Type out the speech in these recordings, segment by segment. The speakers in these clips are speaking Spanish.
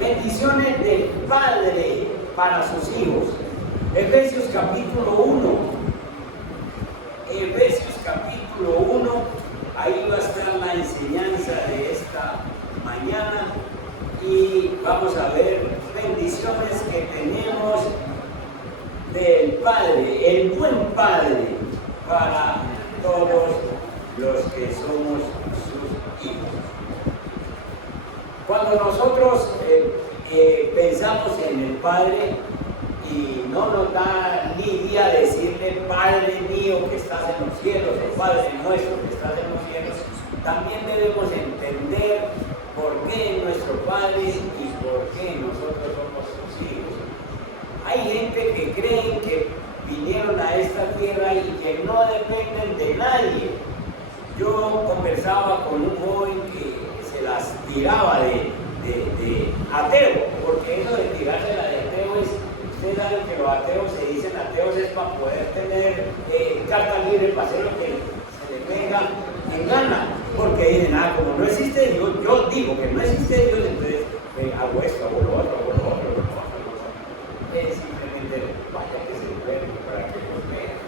Bendiciones del Padre para sus hijos. Efesios capítulo 1. Efesios capítulo 1. Ahí va a estar la enseñanza de esta mañana. Y vamos a ver bendiciones que tenemos del Padre, el buen Padre para todos los que somos sus hijos. Cuando nosotros pensamos en el Padre y no nos da ni día decirle Padre mío que estás en los cielos o Padre nuestro que estás en los cielos, también debemos entender por qué nuestro Padre y por qué nosotros somos sus hijos. Hay gente que cree que vinieron a esta tierra y que no dependen de nadie. Yo conversaba con un joven que se las tiraba de ateo, porque eso de tirársela de ateo es, usted sabe que los ateos se dicen ateos es para poder tener carta libre para hacer lo que se le venga en gana, porque dicen, como no existe Dios, yo digo que no existe Dios, entonces hago esto, hago lo otro, hago lo otro, es simplemente vaya que se duerme para que los vean,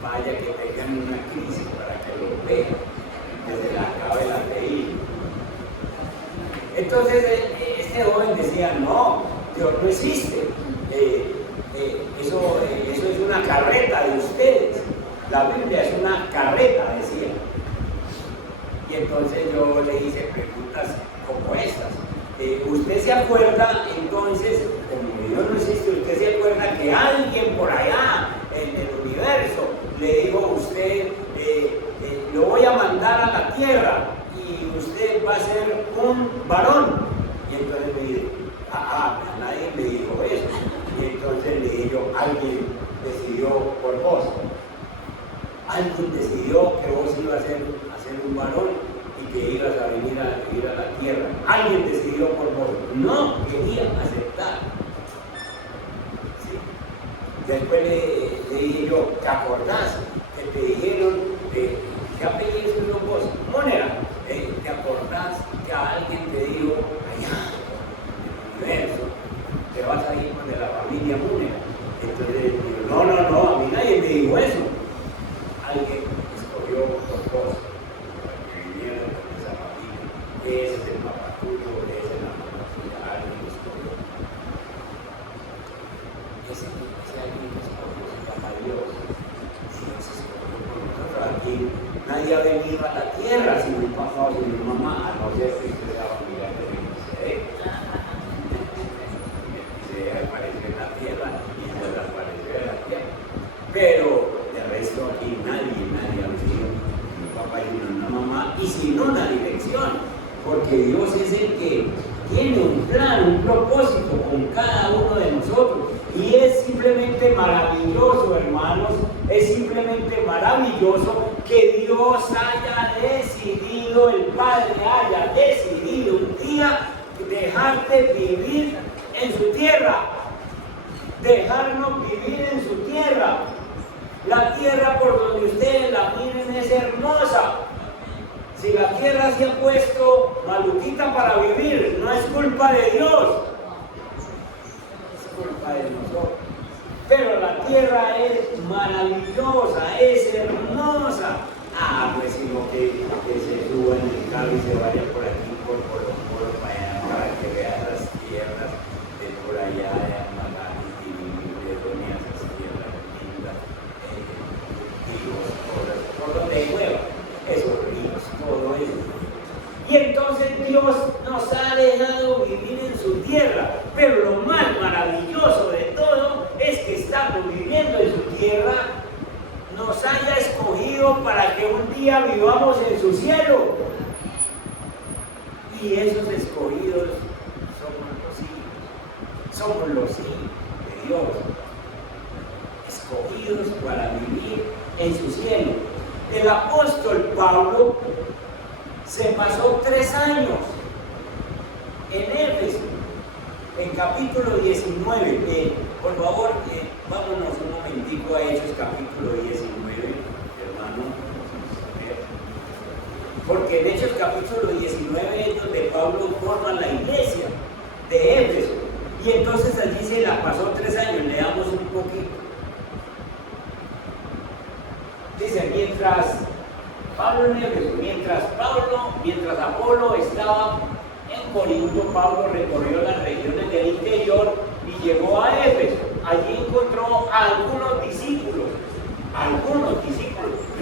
vaya que tengan una crisis para que los vean, que se la acabe la TI. Entonces este joven decía, no, Dios no existe, eso es una carreta de ustedes, la Biblia es una carreta, decía. Y entonces yo le hice preguntas como estas. ¿Usted se acuerda entonces, como Dios no existe, usted se acuerda que alguien por allá en el universo le dijo a usted, lo voy a mandar a la tierra y usted va a ser un varón? Y entonces me dijo, nadie me dijo eso. Y entonces le dije yo, alguien decidió por vos. Alguien decidió que vos ibas a ser un varón y que ibas a venir a la tierra. Alguien decidió por vos. No querían aceptar. ¿Sí? Después le dije yo, ¿te acordás que te dijeron qué apellido es vos? Mónera. ¿Te acordás que a alguien te dijo, allá, en el universo, te vas a ir con de la familia Mónera? Entonces digo, no, a mí nadie me dijo eso. Alguien escogió por vos para que vinieran con esa familia. Ese es el papá tuyo, esa es la mamá tuya, alguien escogió. Ese alguien escogió se llama Dios. Dios escogió por nosotros. Aquí nadie ha venido a la tierra sin mi papá o sin mi mamá, a no ser que usted sea familiar de Melquisedec. Melquisedec apareció en la tierra y no desapareció de la tierra. Pero de resto aquí nadie ha venido, mi papá y una mamá, y sin una dirección, porque Dios es el que tiene un plan, un propósito con cada uno de nosotros, y es simplemente maravilloso, hermanos, es simplemente maravilloso que Dios haya decidido, el Padre haya decidido un día dejarte vivir en su tierra, dejarnos vivir en su tierra. La tierra por donde ustedes la miren es hermosa. Si la tierra se ha puesto maluquita para vivir, no es culpa de Dios, es culpa de nosotros. Pero la tierra es maravillosa, es hermosa. Pues sino que se suba en el carro y se vaya por aquí, por los poros para allá, para que vea las tierras de por allá, de Amagán y de Doña, esas tierras lindas. Por donde llueva, esos ríos, todo eso. Y entonces Dios nos ha dejado vivir en su tierra, pero lo más maravilloso de todo es que estamos viviendo en su tierra, nos haya escogido para que un día vivamos en su cielo. Y esos escogidos somos los hijos de Dios, escogidos para vivir en su cielo. El apóstol Pablo se pasó 3 años en Éfeso, en capítulo 19. Por favor, vámonos un momentico a Hechos capítulo 19, hermano. porque en Hechos capítulo 19 es donde Pablo forma la iglesia de Éfeso, y entonces allí se la pasó 3 años. Leamos un poquito. Dice, mientras Apolo estaba en Corinto, Pablo recorrió las regiones del interior y llegó a Éfeso. Allí encontró a algunos discípulos.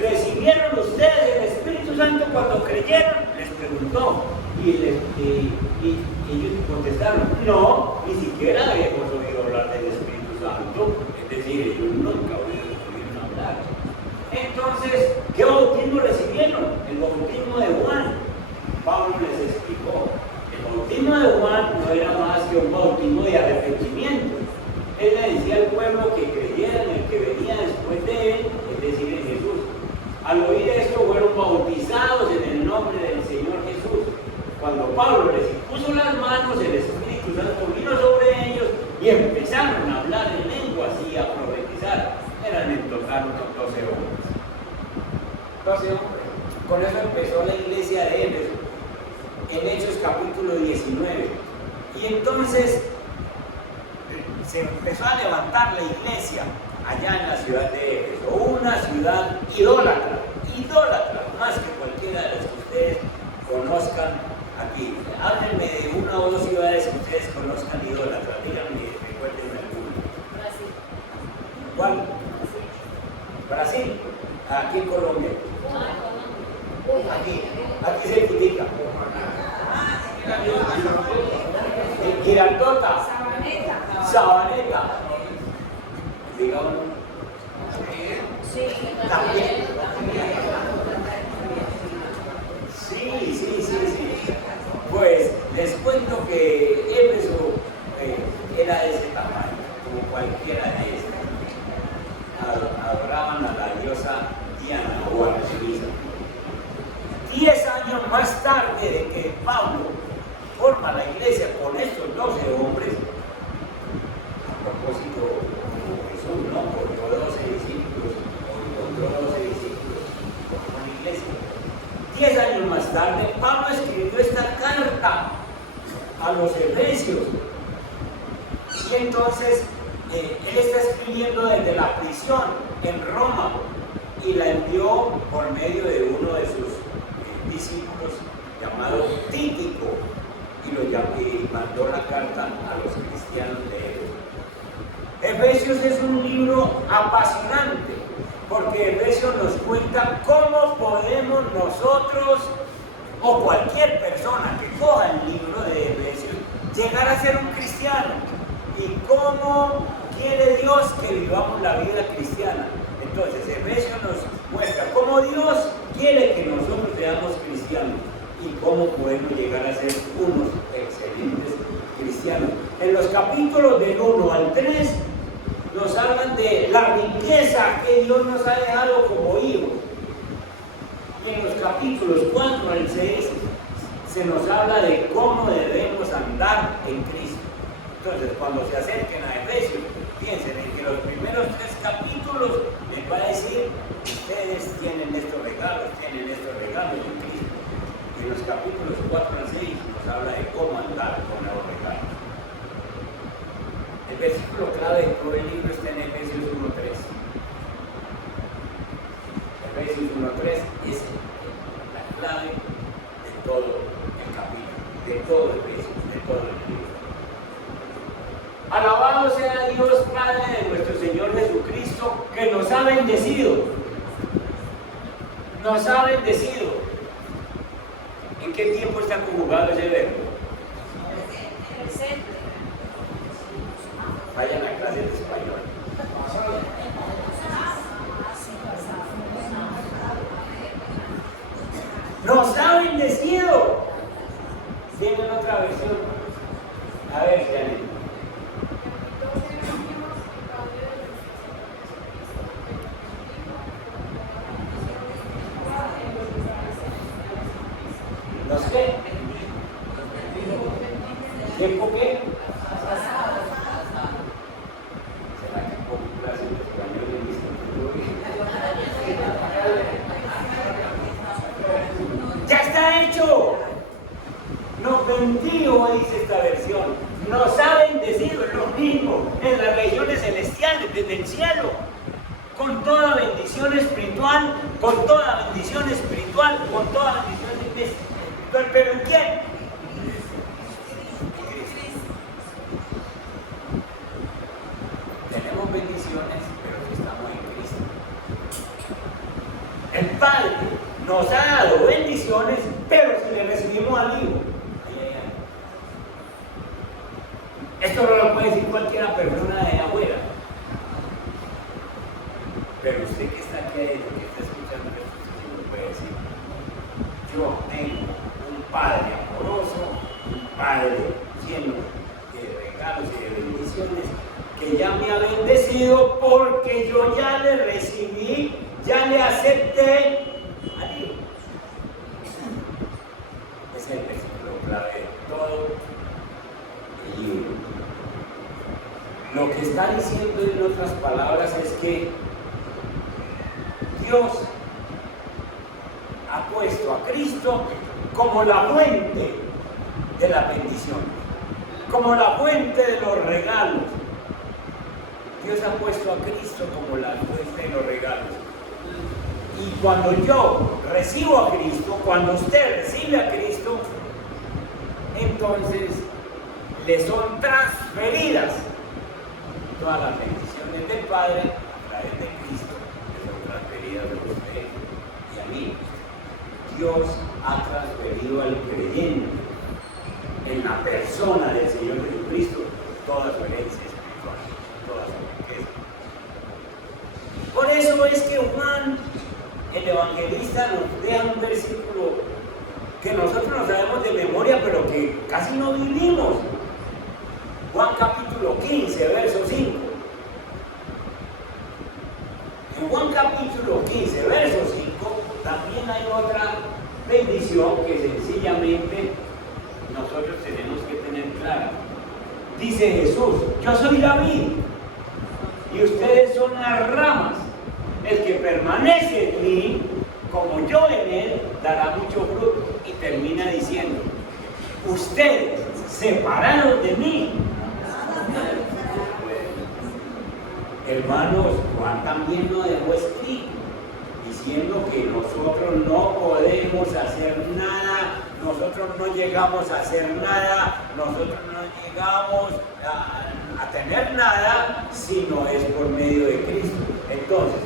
¿Recibieron ustedes el Espíritu Santo cuando creyeron? Les preguntó. Y ellos contestaron, no, ni siquiera habíamos oído hablar del Espíritu Santo. Es decir, ellos nunca oyeron hablar. Entonces, ¿qué bautismo recibieron? El bautismo de Juan. Pablo les explicó. El bautismo de Juan no era más que un bautismo de arrepentimiento. Él le decía al pueblo que creyera en el que venía después de él, es decir, en Jesús. Al oír esto, fueron bautizados en el nombre del Señor Jesús. Cuando Pablo les impuso las manos, el Espíritu Santo vino sobre ellos y empezaron a hablar en lenguas y a profetizar. Eran en total unos 12 hombres. 12 hombres. Con eso empezó la iglesia de Éfeso, en Hechos capítulo 19. Y entonces se empezó a levantar la iglesia allá en la ciudad de Éfeso, una ciudad idólatra, más que cualquiera de las que ustedes conozcan aquí. Háblenme de una o dos ciudades que ustedes conozcan idólatras, díganme, recuérdenme alguna. Brasil. ¿Cuál? Brasil, aquí en Colombia. Aquí cerquita. Girardota. Sabaneta. Diga uno. También. Sí. Pues les cuento que Éfeso era de ese tamaño, como cualquiera de estas. Adoraban a la diosa Diana o Artemisa. 10 años más tarde de que Pablo forma la iglesia con estos 12 hombres, a propósito, como Jesús, ¿no? Por 12 discípulos, encontró 12 discípulos, formó una iglesia. 10 años más tarde, Pablo escribió esta carta a los Efesios. Y entonces, él está escribiendo desde la prisión en Roma y la envió por medio de uno de sus discípulos llamado Tíquico, y mandó la carta a los cristianos de Éfeso. Efesios es un libro apasionante, porque Efesios nos cuenta cómo podemos nosotros o cualquier persona que coja el libro de Efesios llegar a ser un cristiano, y cómo quiere Dios que vivamos la vida cristiana. Entonces Efesios nos muestra cómo Dios quiere que nosotros seamos cristianos y cómo podemos llegar a ser unos excelentes cristianos. En los capítulos del 1 al 3 nos hablan de la riqueza que Dios nos ha dejado como hijos. Y en los capítulos 4 al 6 se nos habla de cómo debemos andar en Cristo. Entonces, cuando se acerquen a Efesios, piensen en que los primeros 3 capítulos les va a decir: ustedes tienen estos regalos en Cristo. Y en los capítulos 4 al 6 nos habla de cómo andar con los regalos. El versículo clave de todo el libro está en Efesios 1:3. Efesios 1:3 es la clave de todo el capítulo, de todo Efesios, de todo el libro. Alabado sea Dios Padre de nuestro Señor Jesucristo, que nos ha bendecido. Nos ha bendecido. ¿En qué tiempo está conjugado ese verbo? Presente. Vayan a clase de español. Nos ha bendecido. Tienen otra versión. A ver, Janet. ¿Los qué? ¿Tiempo qué? ¿Será que pongo clase de español en mi instituto? Ya contigo, dice esta versión, nos ha bendecido, es lo mismo, en las regiones celestiales, desde el cielo, con toda bendición espiritual, con toda bendición espiritual, con toda bendición espiritual, ¿pero en quién? Tenemos bendiciones, pero si estamos en Cristo. El Padre nos ha dado bendiciones, pero si le recibimos al Hijo. Esto no lo puede decir cualquier persona de afuera. Pero usted que está aquí adentro, que está escuchando esto, sí lo puede decir. Yo tengo un Padre amoroso, un Padre lleno de regalos y de bendiciones, que ya me ha bendecido porque yo ya le recibí, ya le acepté al Hijo. Es el versículo clave de todo el libro. Lo que está diciendo en otras palabras es que Dios ha puesto a Cristo como la fuente de la bendición, como la fuente de los regalos. Dios ha puesto a Cristo como la fuente de los regalos. Y cuando yo recibo a Cristo, cuando usted recibe a Cristo, entonces le son transferidas todas las bendiciones del Padre a través de Cristo, le son transferidas a usted y a mí. Dios ha transferido al creyente en la persona del Señor Jesucristo toda su herencia espiritual, toda su riqueza. Por eso es que Juan, el evangelista, nos deja un versículo que nosotros no sabemos de memoria, pero que casi no vivimos. Juan capítulo 15, verso 5. En Juan capítulo 15, verso 5, también hay otra bendición que sencillamente nosotros tenemos que tener clara. Dice Jesús: yo soy la vid y ustedes son las ramas. El que permanece en mí, como yo en él, dará mucho fruto. Y termina diciendo: ustedes, separados de mí. Hermanos, Juan también lo dejó escrito, diciendo que nosotros no podemos hacer nada, nosotros no llegamos a hacer nada, nosotros no llegamos a tener nada si no es por medio de Cristo. Entonces,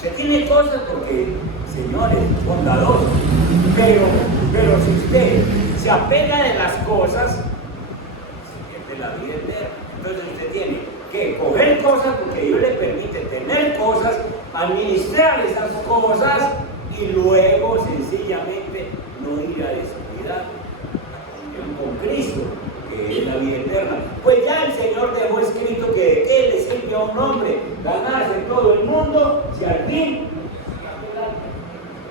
se tiene cosas porque, señores, bondadosos, pero si usted se apega de las cosas, se pierde la vida eterna. Entonces usted tiene que coger cosas porque Dios le permite tener cosas, administrar esas cosas y luego sencillamente no ir a descuidar la comunión con Cristo, que es la vida eterna. Pues ya el Señor dejó escrito que de qué le sirve a un hombre ganarse todo el mundo si al fin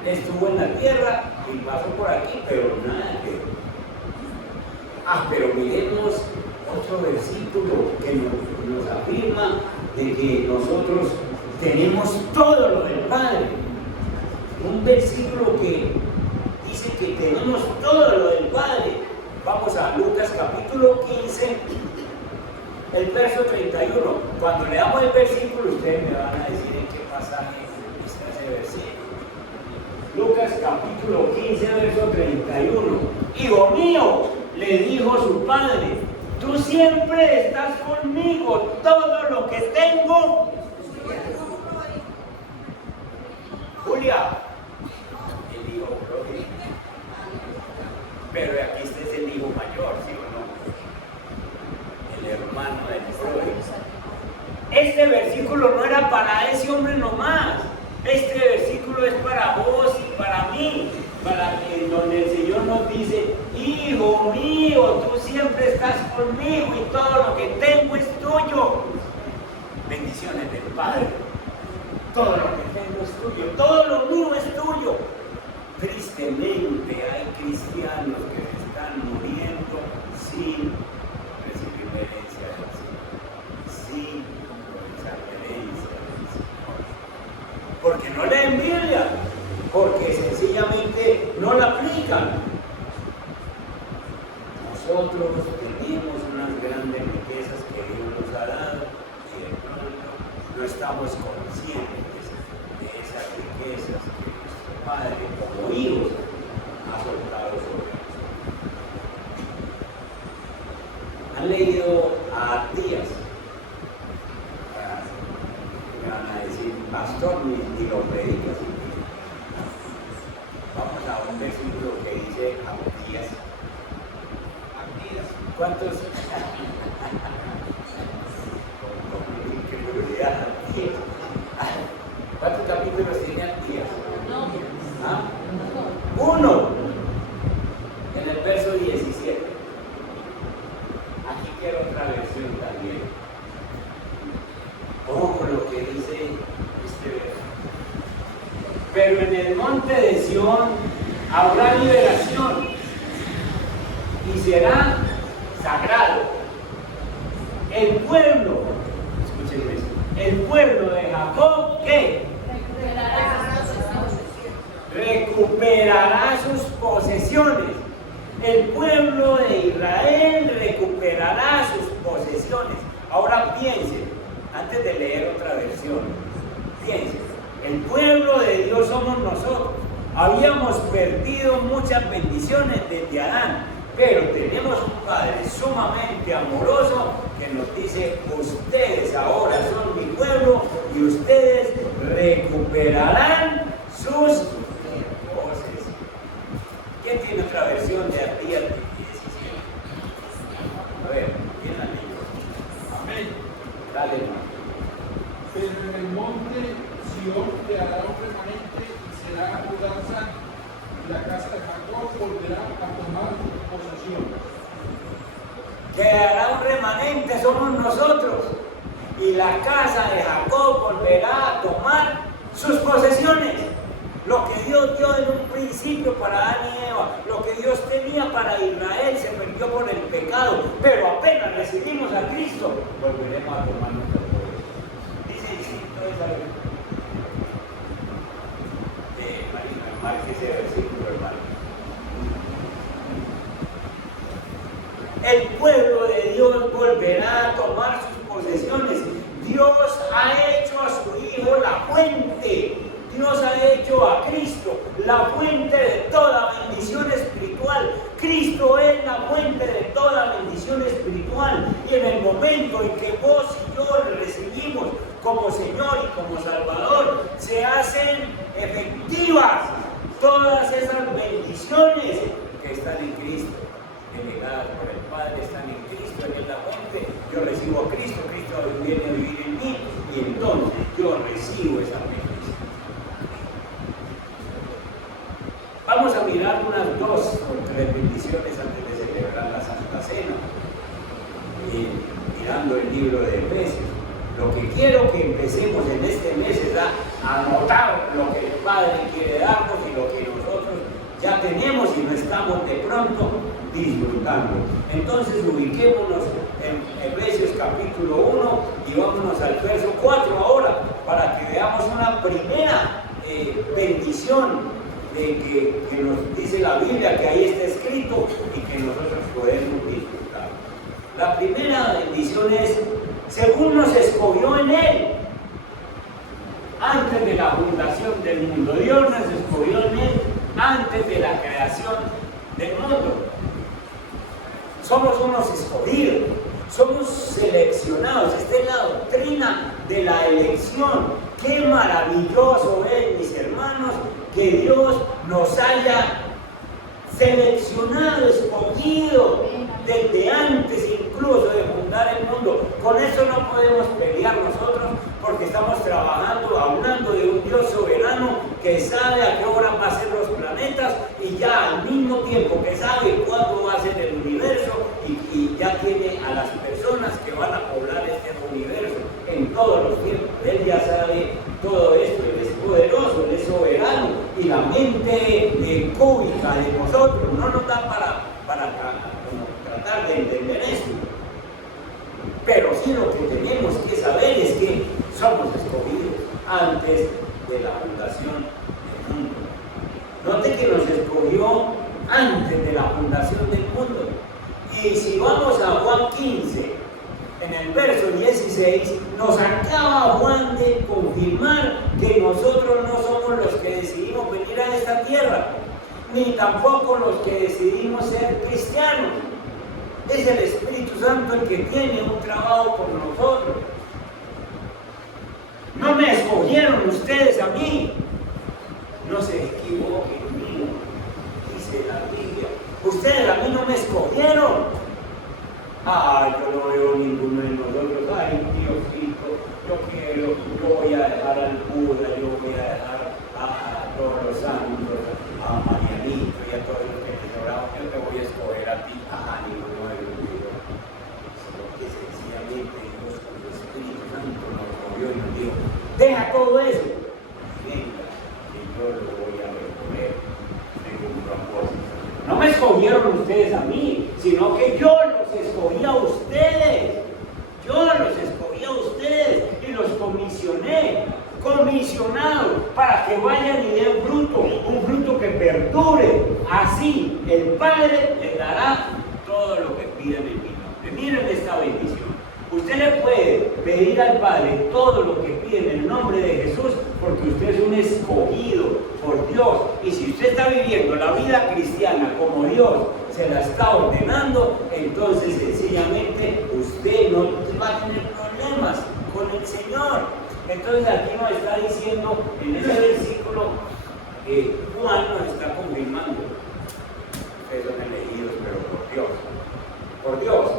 estuvo en la tierra y pasó por aquí, pero nada que... pero miremos otro versículo que nos afirma de que nosotros tenemos todo lo del Padre. Un versículo que dice que tenemos todo lo del Padre. Vamos a Lucas capítulo 15, el verso 31. Cuando leamos el versículo, ustedes me van a decir en qué pasaje está ese versículo. Lucas capítulo 15, verso 31. Hijo mío, le dijo su padre, tú siempre estás conmigo, todo lo que tengo. Julia, el hijo pródigo. Pero aquí este es el hijo mayor, ¿sí o no? El hermano del pródigo. Este versículo no era para ese hombre nomás. Este versículo es para vos y para mí, para que donde el Señor nos dice, hijo mío, tú siempre estás conmigo y todo lo que tengo es tuyo. Bendiciones del Padre. Todo lo que tengo es tuyo, todo lo mío es tuyo. Tristemente hay cristianos que se están muriendo sin recibir la herencia del Señor, sin aprovechar la herencia del Señor. Porque no leen Biblia, porque sencillamente no la aplican. nosotros tenemos unas grandes riquezas que Dios nos ha dado y de pronto no estamos conscientes de esas riquezas que nuestro Padre, como hijos, ha soltado sobre nosotros. ¿Han leído a Díaz? Me van a decir, pastor, ni lo predicas. Vamos a un versículo que dice Abdías. ¿Cuántos? ¿Cuántos capítulos tiene Abdías? ¿Ah? 1. En el verso 17. Aquí quiero otra versión también. Ojo con lo que dice este verso. Pero en el monte de Sión habrá liberación y será sagrado. El pueblo, escuchen esto, el pueblo de Jacob, ¿qué? Recuperará sus posesiones. El pueblo de Israel recuperará sus posesiones. Ahora piensen, antes de leer otra versión, piensen, el pueblo de Dios somos nosotros. Habíamos perdido muchas bendiciones desde Adán, pero tenemos un Padre sumamente amoroso que nos dice, ustedes ahora son mi pueblo y ustedes recuperarán sus voces. ¿Quién tiene otra versión de Abdías 17? A ver, ¿quién la leyó? Amén. Dale, hermano. Pero en el monte Sión quedará un remanente y será Judá santo, y la casa de Jacob volverá a tomar posesión. Quedará un remanente, somos nosotros, y la casa de Jacob volverá a tomar sus posesiones. Lo que Dios dio en un principio para Adán y Eva, lo que Dios tenía para Israel se perdió por el pecado, pero apenas recibimos a Cristo, volveremos a tomar nuestra posesión. Dice distinto esa versión. Marque ese versículo, hermano. El pueblo de Dios volverá a tomar sus posesiones. Dios ha hecho a su Hijo la fuente. Dios ha hecho a Cristo la fuente de toda bendición espiritual. Cristo es la fuente de toda bendición espiritual. Y en el momento en que vos y yo le recibimos como Señor y como Salvador, se hacen efectivas todas esas bendiciones que están en Cristo, delegadas por el Padre, están en Cristo, Él es la fuente. Yo recibo a Cristo, Cristo viene a vivir en mí y entonces yo recibo esa bendición. Vamos a mirar unas 2 o 3 bendiciones antes de celebrar la Santa Cena, mirando el libro de Efesios. Lo que quiero que empecemos en este mes es a anotar lo que el Padre quiere darnos y lo que nosotros ya tenemos y no estamos de pronto disfrutando. Entonces ubiquémonos en Efesios capítulo 1 y vámonos al verso 4 ahora para que veamos una primera bendición que nos dice la Biblia, que ahí está escrito y que nosotros podemos disfrutar. La primera bendición es: según nos escogió en Él antes de la fundación del mundo. Dios nos escogió en Él antes de la creación del mundo. Somos unos escogidos, somos seleccionados. Esta es la doctrina de la elección. Qué maravilloso es, mis hermanos, que Dios nos haya seleccionado, escogido desde antes incluso de fundar el mundo. Con eso no podemos pelear nosotros, porque estamos trabajando, hablando de un Dios soberano que sabe a qué hora va a ser los planetas y ya al mismo tiempo que sabe cuándo va a ser el universo y ya tiene a las personas que van a poblar este universo en todos los tiempos. Él ya sabe todo esto, Él es poderoso, Él es soberano y la mente cúbica de nosotros no nos da para tratar de entender esto. Pero sí lo que tenemos que saber es que somos escogidos antes de la fundación del mundo. Note que nos escogió antes de la fundación del mundo. Y Y si vamos a Juan 15, en el verso 16, nos acaba Juan de confirmar que nosotros no somos los que decidimos venir a esta tierra, ni tampoco los que decidimos ser cristianos. Es el Espíritu Santo el que tiene un trabajo con nosotros. No me escogieron ustedes a mí. No se equivoquen, mío, dice la Biblia. Ustedes a mí no me escogieron. Yo no veo ninguno de nosotros. Ay, Diosito, yo voy a dejar al Buda, yo voy a dejar a todos los santos, a Marianito y a todos los que te oramos. Yo te voy a escoger a ti, ninguno de ellos. Sino que sencillamente Dios con el Espíritu Santo nos movió y nos dijo: deja todo eso, venga, que yo lo voy a reponer. Tengo un propósito. No me escogieron ustedes a mí, sino que yo los escogí a ustedes. Yo los escogí a ustedes y los comisionados para que vayan y den fruto, un fruto que perdure. Así el Padre les dará todo lo que pidan en mi nombre. Miren esta bendición. Usted le puede pedir al Padre todo lo que pide en el nombre de Jesús, porque usted es un escogido por Dios. Y si usted está viviendo la vida cristiana como Dios se la está ordenando, entonces sencillamente usted no va a tener problemas con el Señor. Entonces aquí nos está diciendo, en ese versículo, Juan nos está confirmando: ustedes son elegidos, pero por Dios.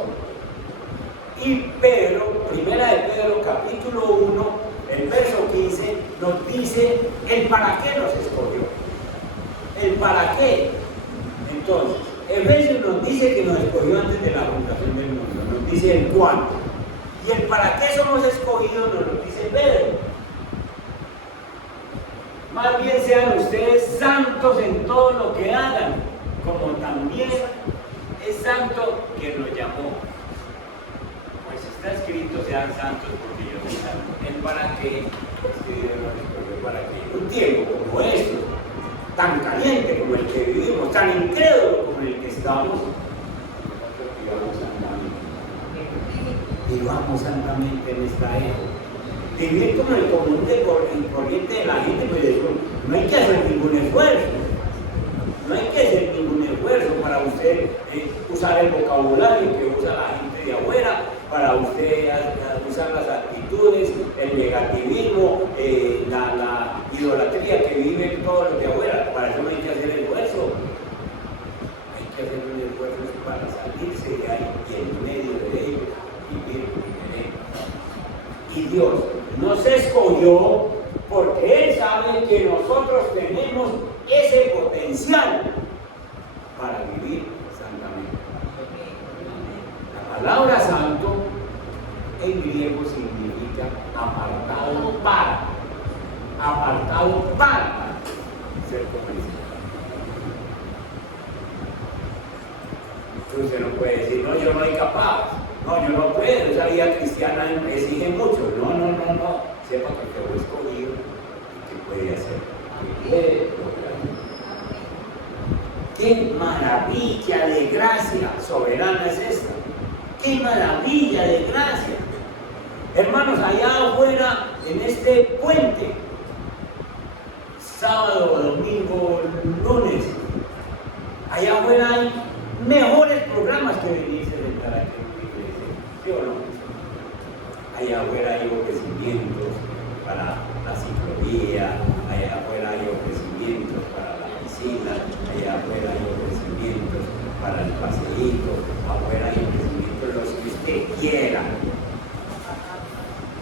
Y Pedro, primera de Pedro, capítulo 1, el verso 15, nos dice el para qué nos escogió. El para qué. Entonces, Efesios nos dice que nos escogió antes de la fundación del mundo, nos dice el cuándo. Y el para qué somos escogidos nos lo dice Pedro. Más bien sean ustedes santos en todo lo que hagan, como también es santo quien nos llamó. Pues está escrito: sean santos porque yo soy santo. ¿El para qué? Para que un tiempo como este, tan caliente como el que vivimos, tan incrédulo como el que estamos, vivamos santamente en esta época. Vivir como el común de corriente de la gente, pues eso, no hay que hacer ningún esfuerzo. No hay que hacer ningún esfuerzo para usted usar el vocabulario que usa la gente de afuera, para usted usar las actitudes, el negativismo, la idolatría que viven todos los de afuera. Para eso no hay que hacer esfuerzo. Hay que hacer un esfuerzo para salirse de ahí y en medio de ello vivir diferente. Y Dios nos escogió porque Él sabe que nosotros tenemos ese potencial para vivir santamente. La palabra santo en griego significa apartado para ser convencido. Usted no puede decir: no, yo no soy capaz, no, yo no puedo, esa vida cristiana me exige mucho. No, sepa que te voy a escoger y que puede hacer. ¡Qué maravilla de gracia soberana es esta! ¡Qué maravilla de gracia! Hermanos, allá afuera, en este puente, sábado, domingo, lunes, allá afuera hay mejores programas que venirse a sentar aquí en la iglesia, ¿sí o no? Allá afuera hay ofrecimientos para la ciclovía, allá afuera hay ofrecimientos para la piscina, allá afuera hay ofrecimientos para el paseíto, afuera hay ofrecimientos los que usted quiera.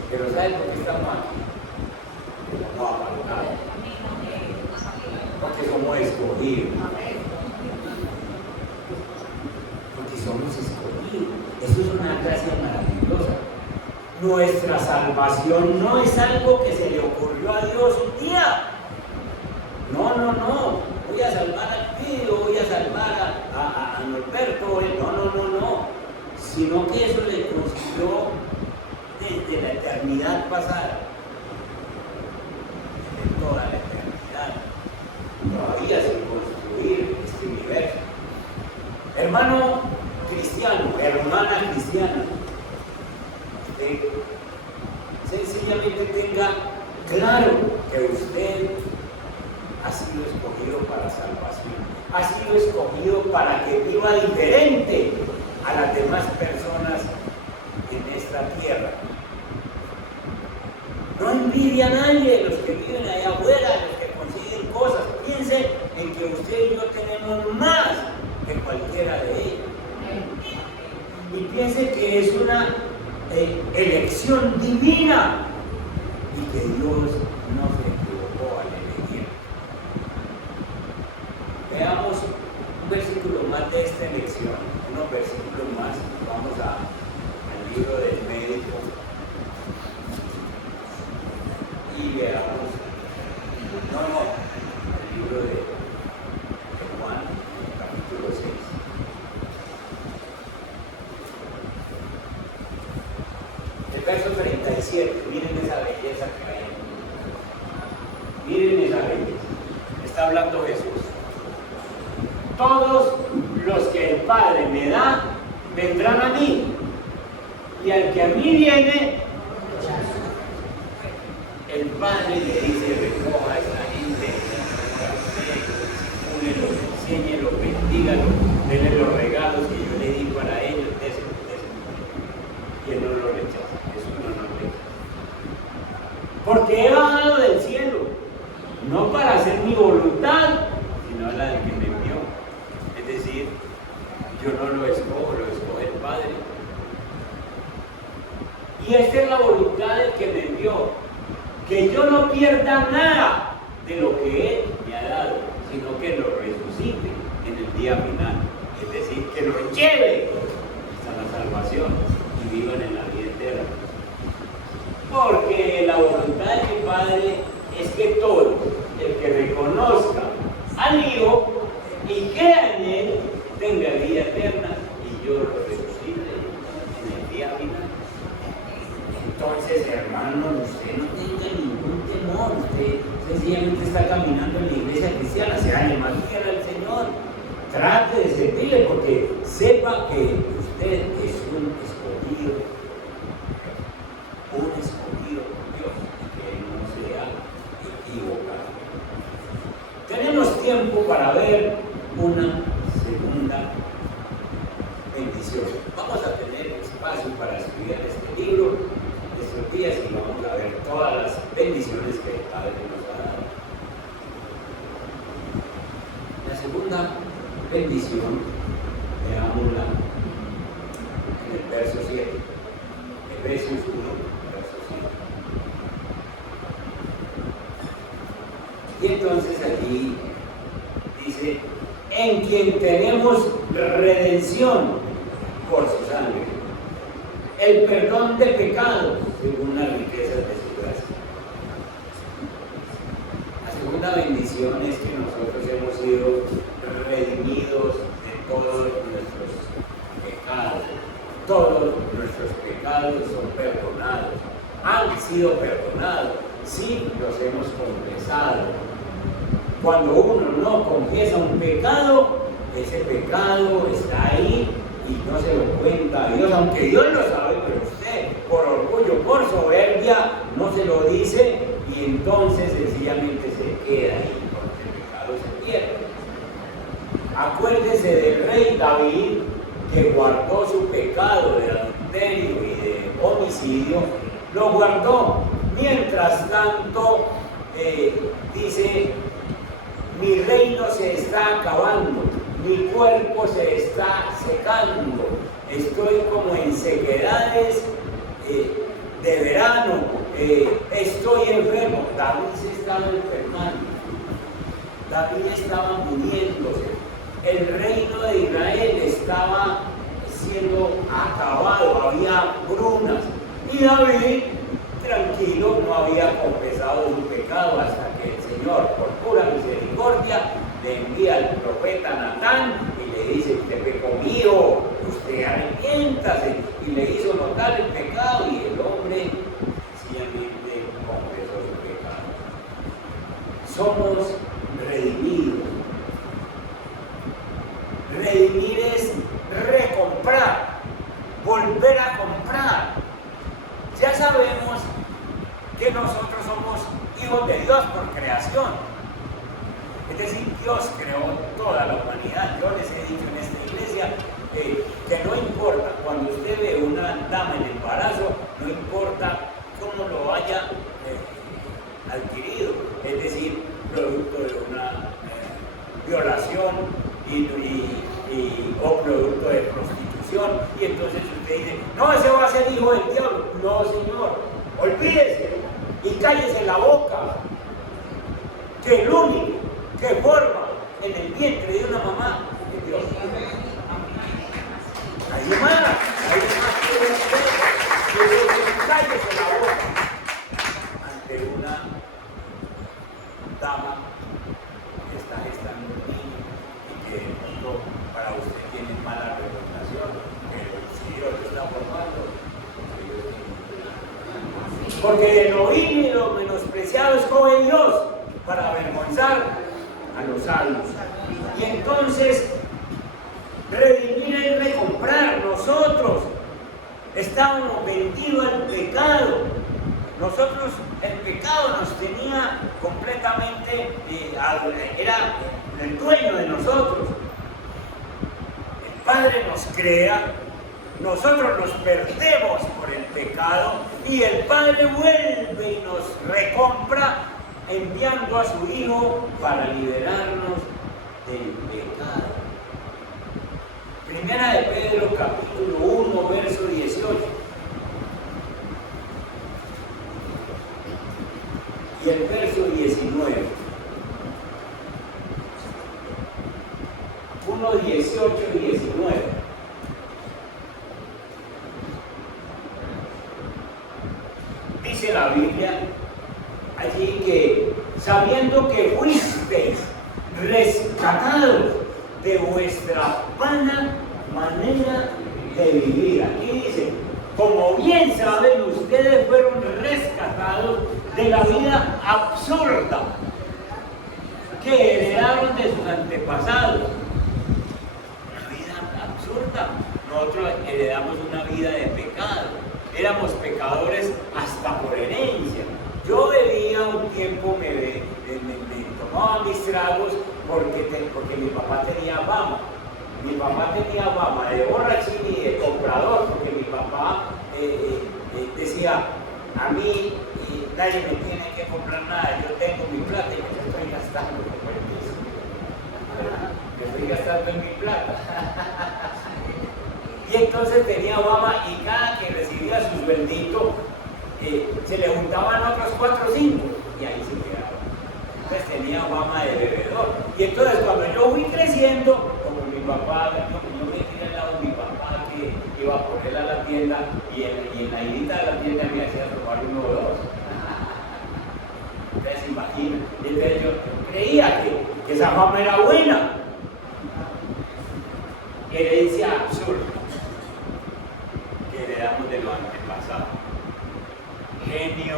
Pero ¿sabe por qué estamos aquí? Porque somos apartados, porque somos escogidos, porque somos escogidos. Eso es una gracia maravillosa. Nuestra salvación no es algo que se le ocurrió a Dios un día. No. Voy a salvar al Pidio, voy a salvar a Norberto. No. Sino que eso le construyó desde la eternidad pasada. Desde toda la eternidad. Todavía sin construir este universo. Hermano cristiano. cristiano, hermana cristiana, usted sencillamente tenga claro que usted ha sido escogido para salvación, ha sido escogido para que viva diferente a las demás personas en esta tierra. No envidia a nadie, los que viven allá afuera, los que consiguen cosas. Piense en que usted y yo tenemos más que cualquiera de ellos. Y piense que es una elección divina y que Dios no se equivocó al elegir. Veamos un versículo más de esta elección, unos versículos más. Vamos al libro del médico y veamos, el libro de Juan, capítulo 6. El verso 37, miren esa belleza que hay. Miren esa belleza. Está hablando Jesús. Todos los que el Padre me da, vendrán a mí. Y al que a mí viene, el Padre le dice: recoja a esta gente, únelo, enséñelo, bendígalo, denle los regalos que yo le di para ellos, déselo. Que no lo rechaza, eso no lo rechaza. Porque he bajado del cielo, no para hacer mi voluntad, sino la del que me envió. Es decir, yo no lo escojo, lo escoge el Padre. Y esta es la voluntad del que me envió, que yo no pierda nada de lo que Él me ha dado, sino que lo resucite en el día final. Es decir, que lo lleve hasta la salvación y vivan en la vida eterna. Porque la voluntad del Padre es que todo el que reconozca al Hijo y crea en Él tenga vida eterna y yo lo resucite en el día final. Entonces, hermano, usted no tenga ningún temor, usted sencillamente está caminando en la iglesia cristiana, sea más fiel al Señor, trate de servirle porque sepa que usted es un escogido por Dios, que Él no se ha equivocado. Tenemos tiempo para ver una segunda bendición. Vamos a tener espacio para estudiar este libro estos días y vamos a ver todas las bendiciones que el Padre nos ha dado. La segunda bendición, veámosla en el verso 7. Efesios 1, verso 7. Y entonces aquí dice: en quien tenemos redención por su sangre, el perdón de pecados según las riquezas de su gracia. La segunda bendición es que nosotros hemos sido redimidos de todos nuestros pecados. Todos nuestros pecados son perdonados, han sido perdonados, sí los hemos confesado. Cuando uno no confiesa un pecado, ese pecado está ahí y no se lo cuenta a Dios, aunque Dios lo sabe, pero usted por orgullo, por soberbia, no se lo dice y entonces sencillamente se queda ahí porque el pecado se pierde. Acuérdese del rey David, que guardó su pecado de adulterio y de homicidio, lo guardó. Mientras tanto, dice: mi reino se está acabando, mi cuerpo se está secando, estoy como en sequedades de verano, estoy enfermo. David se estaba enfermando, David estaba muriéndose, el reino de Israel estaba siendo acabado, había brunas, y David, tranquilo, no había confesado su pecado hasta que el Señor, por pura misericordia, le envía al profeta Natán y le dice: usted pecó mío, usted arrepiéntase, y le hizo notar el pecado y el hombre sencillamente confesó su pecado. Somos redimidos. Redimir es recomprar, volver a comprar. Ya sabemos que nosotros somos hijos de Dios por creación. Es decir, Dios creó toda la humanidad. Yo les he dicho en esta iglesia que no importa, cuando usted ve una dama en embarazo, no importa cómo lo haya adquirido, es decir, producto de una violación o producto de prostitución, y entonces usted dice, no, ese va a ser hijo del diablo. No, señor, olvídese y cállese la boca, que el único que forma en el vientre de una mamá es Dios. Hay más que cállese la boca ante una dama que está gestando un niño y que de pronto para usted tiene mala reputación, pero si Dios lo está formando, porque de lo vil y lo menospreciado escoge Dios para avergonzar a los salvos. Y entonces redimir es recomprar. Nosotros estábamos vendidos al pecado. Nosotros, el pecado nos tenía completamente, era el dueño de nosotros. El Padre nos crea, nosotros nos perdemos por el pecado y el Padre vuelve y nos recompra enviando a su Hijo para liberarnos del pecado. Primera de Pedro, capítulo 1, verso 18. Y el verso 19. 1, 18 y 19. Dice la Biblia allí que sabiendo que fuisteis rescatados de vuestra vana manera de vivir. Aquí dice, como bien saben, ustedes fueron rescatados de la vida absurda que heredaron de sus antepasados. Una vida absurda. Nosotros heredamos una vida de pecado. Éramos pecadores hasta por herencia. Yo bebía un tiempo, me tomaba mis tragos porque mi papá tenía fama. Mi papá tenía fama de borrachín y de comprador, porque mi papá decía, a mí nadie me tiene que comprar nada, yo tengo mi plata y me estoy gastando. Me estoy gastando en mi plata. Y entonces tenía fama y cada que recibía sus benditos, se le juntaban otros 4 o 5 y ahí se quedaba. Entonces tenía fama de bebedor. Y entonces cuando yo fui creciendo, como mi papá, yo me tiré al lado de mi papá que iba por él a la tienda y en la hilita de la tienda me hacía robar 1 o 2. Ustedes se imaginan. Y entonces yo creía que esa fama era buena. Herencia absurda que heredamos de los antepasados. Genio,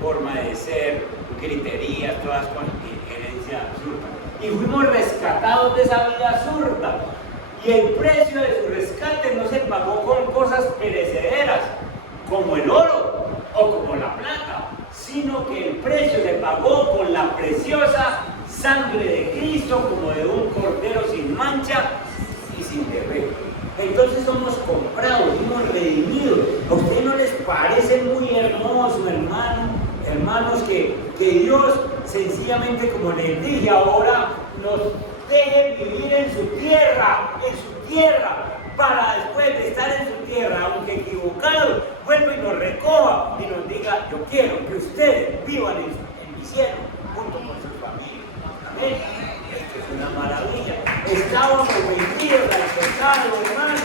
forma de ser, griterías, todas cosas, herencia absurda. Y fuimos rescatados de esa vida absurda. Y el precio de su rescate no se pagó con cosas perecederas, como el oro o como la plata, sino que el precio se pagó con la preciosa sangre de Cristo, como de un cordero sin mancha y sin defecto. Entonces somos comprados, somos redimidos. ¿A ustedes no les parece muy hermoso, hermanos, que Dios sencillamente, como les dije ahora, nos deje vivir en su tierra, para después de estar en su tierra, aunque equivocado, vuelva y nos recoja y nos diga, yo quiero que ustedes vivan en mi cielo, junto con sus familias. Amén. Esto es una maravilla. Estábamos vendidos al pecado, hermanos.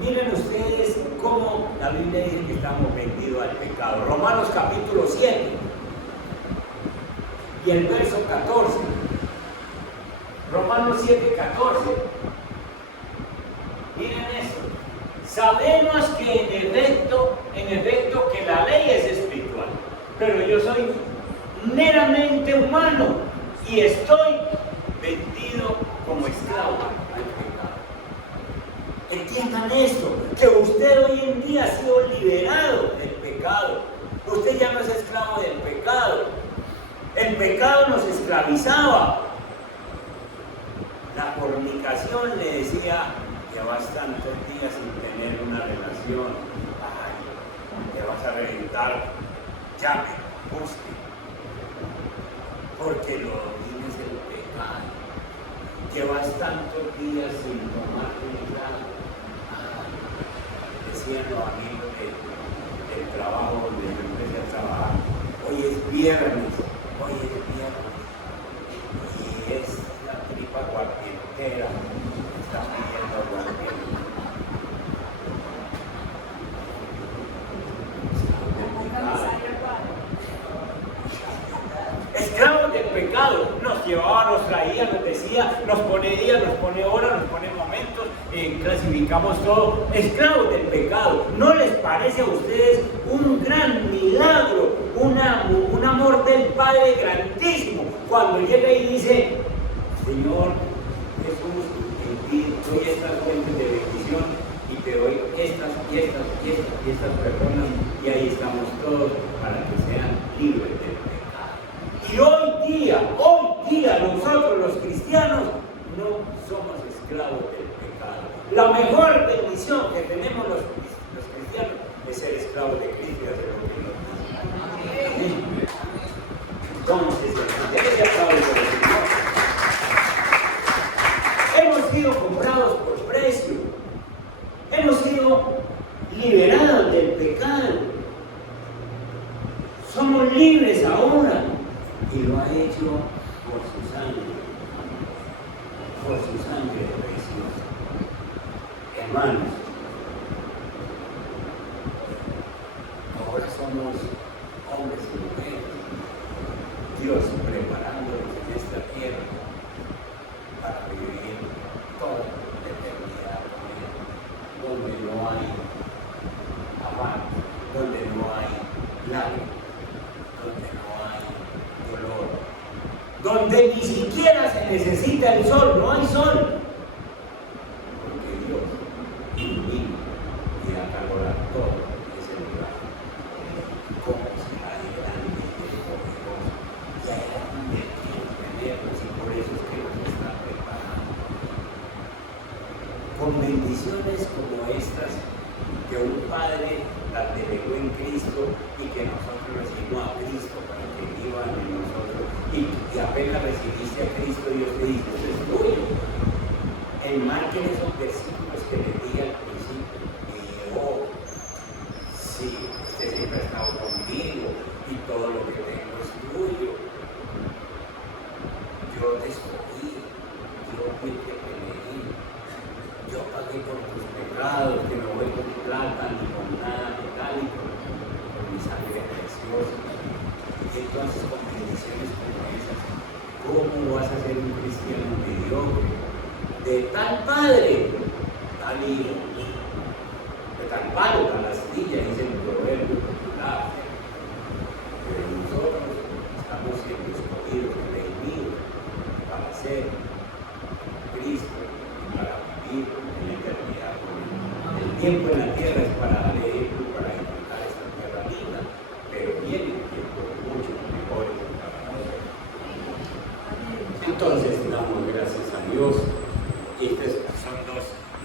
Miren ustedes cómo la Biblia dice que estamos vendidos al pecado. Romanos capítulo 7 y el verso 14. Romanos 7, 14. Miren esto. Sabemos que en efecto que la ley es espiritual, pero yo soy meramente humano y estoy vendido con como esclavo al pecado. Entiendan esto, que usted hoy en día ha sido liberado del pecado. Usted ya no es esclavo del pecado. El pecado nos esclavizaba. La fornicación le decía: llevas tantos días sin tener una relación, ay, te vas a reventar, llame, busque, porque lo domines el pecado. Llevas tantos días sin tomarte un trago, decían los amigos del trabajo donde yo empecé a trabajar: hoy es viernes, y es la tripa aguardientera, está pidiendo aguardiente. Esclavos del pecado, nos llevaba, nos traía, nos decía, nos pone día, nos pone hora, nos pone momentos, clasificamos todo. Esclavos del pecado. ¿No les parece a ustedes un gran milagro, un amor del Padre grandísimo cuando llega y dice: Señor Jesús, en ti doy estas fuentes de bendición y te doy estas personas, y ahí estamos todos para que sean libres del pecado? Y hoy día nosotros los cristianos no somos esclavos del pecado. La mejor bendición que tenemos los cristianos es ser esclavos de Cristo y hacer lo que nos dice. Amén. Entonces, ese aplauso del Señor. Hemos sido comprados por precio. Hemos sido liberados del pecado. Somos libres ahora. Y lo ha hecho por su sangre preciosa. Hermanos, ahora somos hombres y mujeres, Dios preparándonos en esta tierra para vivir toda la eternidad con Él, donde no hay afán, donde no hay lágrimas, donde no hay dolor, donde ni siquiera se necesita el sol, no hay sol, porque Dios ilumina y da calor a todo ese lugar. Como será de grande y de poderoso, y hay grande que tenerlos, y por eso es que nos está preparando con bendiciones como estas que un Padre las delegó en Cristo, y que nosotros recibimos a Cristo para que vivan en nosotros. Y apenas recibiste a Cristo, Dios te dice: eso es tuyo. Enmarquen esos versículos que les dije al principio. Y oh, sí, usted siempre ha estado conmigo y todo lo que tengo es tuyo. Yo te escogí, yo fui el que te elegí. Yo pagué por tus pecados, que no voy con plata ni con nada metálico, con mi sangre preciosa. Y entonces, con bendiciones como esas, ¿cómo vas a ser un cristiano mediocre? De tal padre, tal hijo, de tal palo, tal astilla, dice el proverbio popular. Pero nosotros estamos siendo escogidos, redimidos, para ser Cristo, para vivir en la eternidad con Él. El tiempo en la tierra es para dar ejemplo, para disfrutar esta tierra linda, pero viene tiempos mucho mejores para nosotros. Entonces damos gracias a Dios. Y este